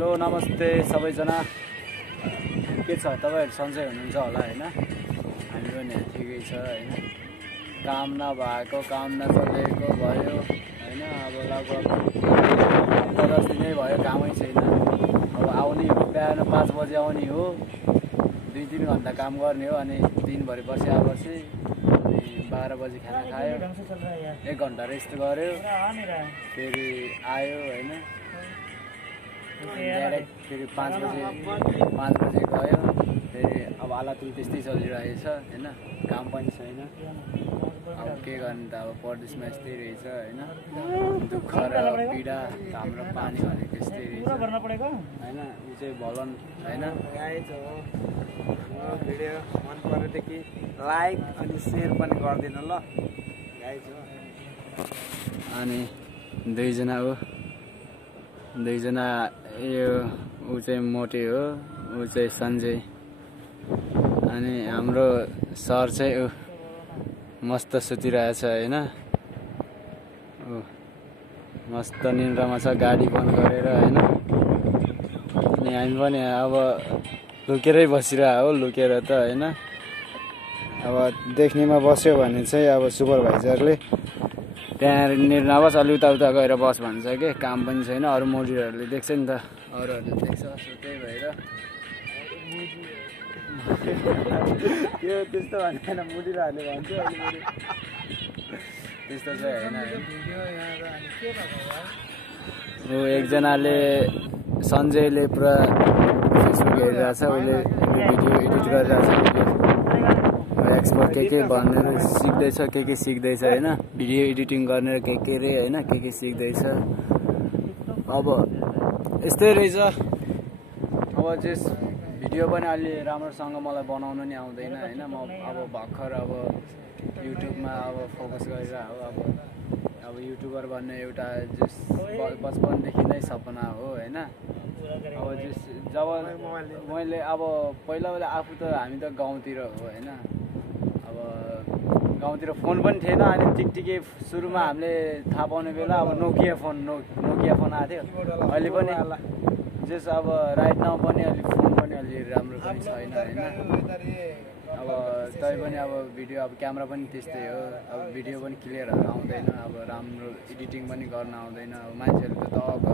Hello नमस्ते सबैजना के छ तपाईहरु सन्चै हुनुहुन्छ होला हैन हामी पनि ठिकै छ हैन काम नभएको काम नचलेको भयो हैन अब लगभग 10 दिनै भयो कामै छैन अब आउने बिहान 5 बजे आउने हो 2-3 घण्टा काम गर्ने हो अनि दिनभरि बसी अनि 12 बजे खाना खायो 1 घण्टा रेस्ट गर्यो फेरि आयो हैन डाइरेक्ट फेरि 5 बजे गयो फेरि अब आलातुल त्यस्तै चलिरहेछ हैन काम पनि छैन अब के गर्ने त अब परदेशमा यस्तै रहेछ हैन दुःख र पीडा हाम्रो पानी भने त्यस्तै रहेछ हैन उ चाहिँ भलन हैन गाइज हो भिडियो मन परेदेखि लाइक अनि शेयर पनि गर्दिनु ल गाइज हो अनि दुईजना यो उ चाहिँ मोटे हो उ चाहिँ सञ्जय अनि हाम्रो सर चाहिँ मस्त सुतिरहेछ हैन मस्त निन्द्रामा छ गाडी बन्द गरेर हैन अनि हामी पनि अब लुकेरै बसिरहेको हो लुकेर त हैन अब देख्नेमा बस्यो भने चाहिँ अब सुपरभाइजरले त्यहाँ नबस अलि उता गएर बस भन्छ के काम पनि छैन अरू मोडीहरूले देख्छ नि त अरूहरूले देख्छ सो त्यही भएर यो त्यस्तो भन्दैन मुडीहरूले भन्छ त्यस्तो चाहिँ होइन ऊ एकजनाले सञ्जयले पुरा फेसबुक हेरिरहेछ उसले भिडियो एडिट गरिरहेछ एक्सपर्ट के भनेर सिक्दैछ के सिक्दैछ हैन भिडियो एडिटिङ गर्ने के रे हैन के सिक्दैछ अब यस्तै रहेछ अब जस भिडियो पनि अलि राम्रोसँग मलाई बनाउन नि आउँदैन हैन म अब भर्खर अब युट्युबमा अब फोकस गरिरहेको अब युट्युबर बन्ने एउटा जस बचपनदेखि नै सपना हो हैन अब जस जब मैले अब पहिला आफू त हामी त गाउँतिर हो हैन अब गाउँतिर फोन पनि थिएन अनि टिकटिके सुरुमा हामीले थाहा पाउने बेला अब नोकिया फोन आएको थियो अहिले पनि जस अब राइट नाउ पनि अलि फोन पनि अलि राम्रो पनि छैन हैन अब तै पनि अब भिडियो अब क्यामेरा पनि त्यस्तै हो अब भिडियो पनि क्लियरहरू आउँदैन अब राम्रो एडिटिङ पनि गर्न आउँदैन अब मान्छेहरुको त अब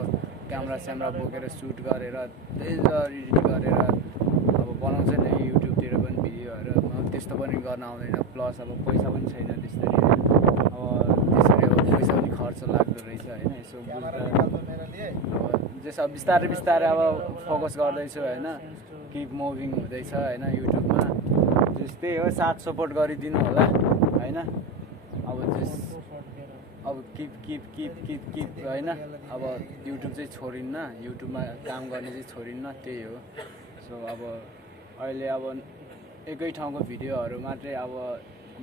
क्यामेरा स्यामेरा बोकेर सुट गरेर एडिट गरेर अब बनाउँछ नि युट्युबतिर पनि भिडियोहरू त्यस्तो पनि गर्न आउँदैन प्लस अब पैसा पनि छैन त्यसरी अब पैसा पनि खर्च लाग्दो रहेछ हैन यसो बुझ्दा अब जस अब बिस्तारै अब फोकस गर्दैछु हैन किप मुभिङ हुँदैछ हैन युट्युबमा त्यस्तै हो साथ सपोर्ट गरिदिनु होला हैन अब जस अब किप हैन अब युट्युब चाहिँ छोडिन्न युट्युबमा काम गर्ने चाहिँ छोडिन्न त्यही हो सो अब अहिले अब एकै ठाउँको भिडियोहरू मात्रै अब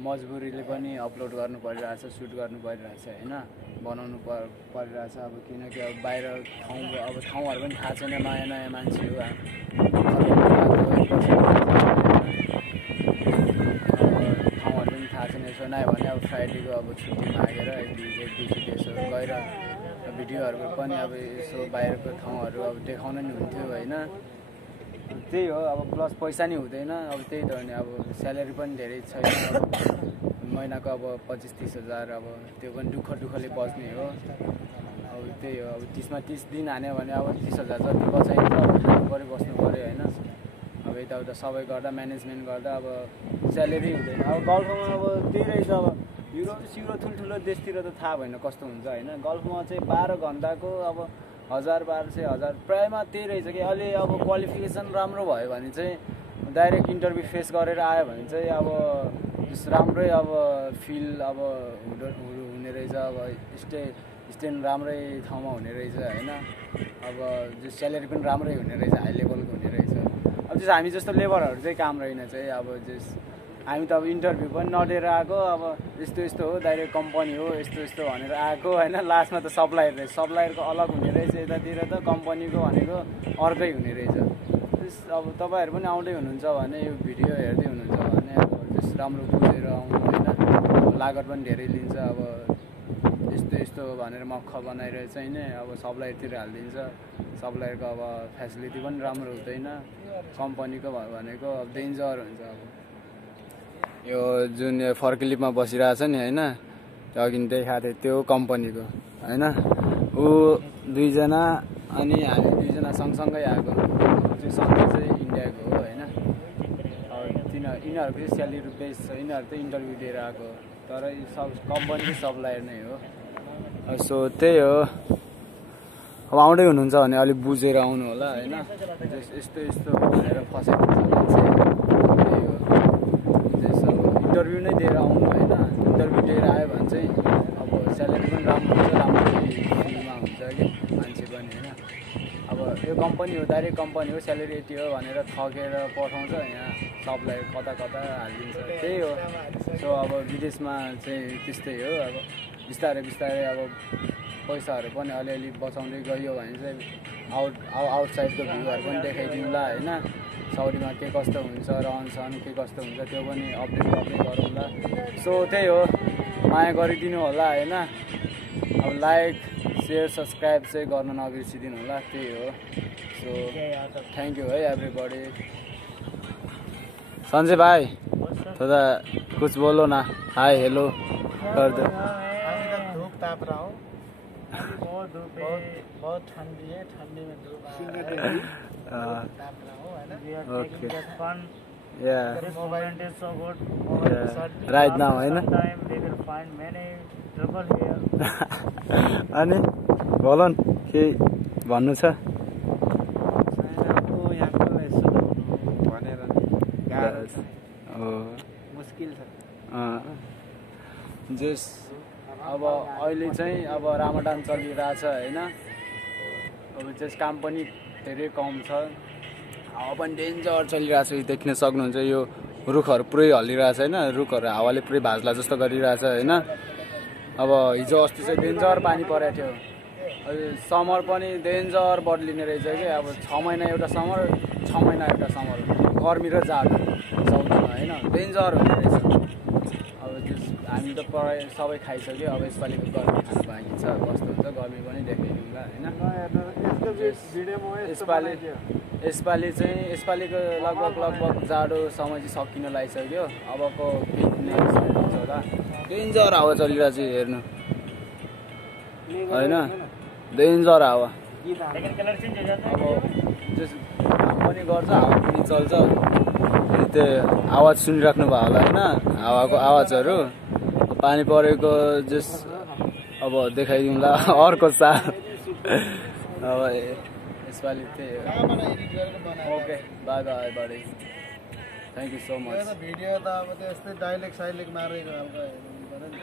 मजबुरीले पनि अपलोड गर्नु परिरहेछ सुट गर्नु परिरहेछ हैन बनाउनु परिरहेछ अब किनकि अब बाहिर ठाउँहरू पनि थाहा छैन नयाँ मान्छे हो ठाउँहरू पनि थाहा छैन यसो नआयो भने अब फ्राइडेको अब छुट्टी मागेर एक दुई छुट्टी यसो गएर भिडियोहरू पनि अब यसो बाहिरको ठाउँहरू अब देखाउन नि हुन्थ्यो हैन त्यही हो अब प्लस पैसा नि हुँदैन अब त्यही त हो नि अब स्यालेरी पनि धेरै छैन अब महिनाको अब 25-30 हजार अब त्यो पनि दुःखले बच्ने हो अब त्यही हो अब 30 दिन हान्यो भने अब 30 हजार जति बचाइन्छ अब खानु पऱ्यो बस्नु पऱ्यो हैन अब यताउता सबै गर्दा म्यानेजमेन्ट गर्दा अब स्यालेरी हुँदैन अब गल्फमा अब त्यही रहेछ अब युरोप ठुल्ठुलो देशतिर त थाहा भएन कस्तो हुन्छ हैन गल्फमा चाहिँ 12 घण्टाको अब 1000-1200 प्रायमा त्यही रहेछ कि अलि अब क्वालिफिकेसन राम्रो भयो भने चाहिँ डाइरेक्ट इन्टरभ्यू फेस गरेर आयो भने चाहिँ अब राम्रै अब फिल अब हुने रहेछ अब स्ट्यान्ड राम्रै ठाउँमा हुने रहेछ हैन अब जो स्यालेरी पनि राम्रै हुने रहेछ हाई लेभलको हुने रहेछ अब जस हामी जस्तो लेबरहरू चाहिँ काम रहेन चाहिँ अब जस हामी त अब इन्टरभ्यू पनि नदिएर आएको अब यस्तो हो डाइरेक्ट कम्पनी हो यस्तो भनेर आएको हैन लास्टमा त सप्लायरको अलग हुने रहेछ यतातिर त कम्पनीको भनेको अर्कै हुने रहेछ अब तपाईहरु पनि आउँदै हुनुहुन्छ भने यो भिडियो हेर्दै हुनुहुन्छ भने अब जस राम्रो बुझेर आउनु हैन लागत पनि धेरै लिन्छ अब यस्तो यस्तो भनेर मक्ख बनाएर चाहिँ नि अब सप्लायरतिर हालिदिन्छ। सप्लायरको अब फेसिलिटी पनि राम्रो हुँदैन, कम्पनीको भनेको अब डेन्जर हुन्छ। अब यो जुन यो फर्कलिपमा बसिरहेछ नि होइन, अघि देखाएको थियो त्यो कम्पनीको होइन, ऊ दुईजना अनि हामी दुईजना सँगसँगै आएको। त्यो सँगै चाहिँ इन्डियाको हो होइन। यिनीहरूको चाहिँ स्यालेरी बेस छ, यिनीहरू चाहिँ इन्टरभ्यू दिएर आएको, तर सब कम्पनीकै सप्लायर नै हो। सो त्यही हो। अब आउँदै हुनुहुन्छ भने अलिक बुझेर आउनु होला होइन। यस्तो यस्तो भनेर फसेको हुन्छ मान्छे, त्यही हो। त्यसो इन्टरभ्यू नै दिएर आउनु होइन, इन्टरभ्यू दिएर आयो भने चाहिँ अब स्यालेरी पनि राम्रो हुन्छ, राम्रो फिल्डमा हुन्छ कि मान्छे पनि होइन। अब यो कम्पनी हो, डाइरेक्ट कम्पनी हो, स्यालेरी यति हो भनेर ठगेर पठाउँछ, यहाँ सप्लायर कता कता हालिदिन्छ, त्यही हो। सो अब विदेशमा चाहिँ त्यस्तै हो। अब बिस्तारै बिस्तारै अब पैसाहरू पनि अलिअलि बचाउँदै गयो भने चाहिँ आउटसाइडको भ्यूहरू पनि देखाइदिउँला होइन। साउदीमा के कस्तो हुन्छ, रहनसहन के कस्तो हुन्छ त्यो पनि अपडेट गरौँला। सो त्यही हो, माया गरिदिनु होला होइन। अब लाइक सेयर सब्सक्राइब चाहिँ गर्न नबिर्सिदिनु होला, त्यही हो। सो थ्याङ्क यू है एभ्रीबडी। संजय भाई थोड़ा कुछ बोलो ना, हाय हेलो कर दो। धूप ताप रहा हूँ, बहुत धूप है, बहुत ठंडी है, ठंडी में धूप ताप रहा हूँ है ना। Okay. Fun. Yeah. This moment is so good. Yeah. Right now है ना। Sometime we will find many trouble here. अनि बोलो न के भन्नु छ? मुस्किल छ। जस अब अहिले चाहिँ अब रामडान चलिरहेछ होइन। अब जस काम पनि धेरै कम छ, हावा पनि डेन्जर चलिरहेछ। देख्न सक्नुहुन्छ यो रुखहरू पुरै हल्लिरहेछ होइन, रुखहरू हावाले पुरै भाज्ला जस्तो गरिरहेछ होइन। अब हिजो अस्ति चाहिँ डेन्जर पानी परेको थियो। समर पनि डेन्जर बदलिने रहेछ कि। अब 6 महिना एउटा समर, 6 महिना एउटा समर, गर्मी र जाडो साउथमा होइन, डेन्जर हुने रहेछ। अब हामी त प्राय सबै खाइसक्यो, अब यसपालिको गर्मी खानु बाँकी छ, कस्तो हुन्छ गर्मी पनि देखाइदिउँला होइन। यसपालिको लगभग जाडो समय चाहिँ सकिन लागिसक्यो। अबको बित्ने हुन्छ होला। डेन्जर हावा चलिरहेछ हेर्नु होइन, डेन्जर हावा। अब जस काम पनि गर्छ, हावा पनि चल्छ। त्यो आवाज सुनिराख्नु भयो होला होइन, हावाको आवाजहरू। पानी परेको जस अब देखाइदिउँला अर्को साल। अब यसपालि त्यही हो। Okay bye bye buddy, thank you so much. Video त अब त्यस्तै डाइलेक्ट साइलेक्ट मारेको हल्का हेर्नु पर्यो नि।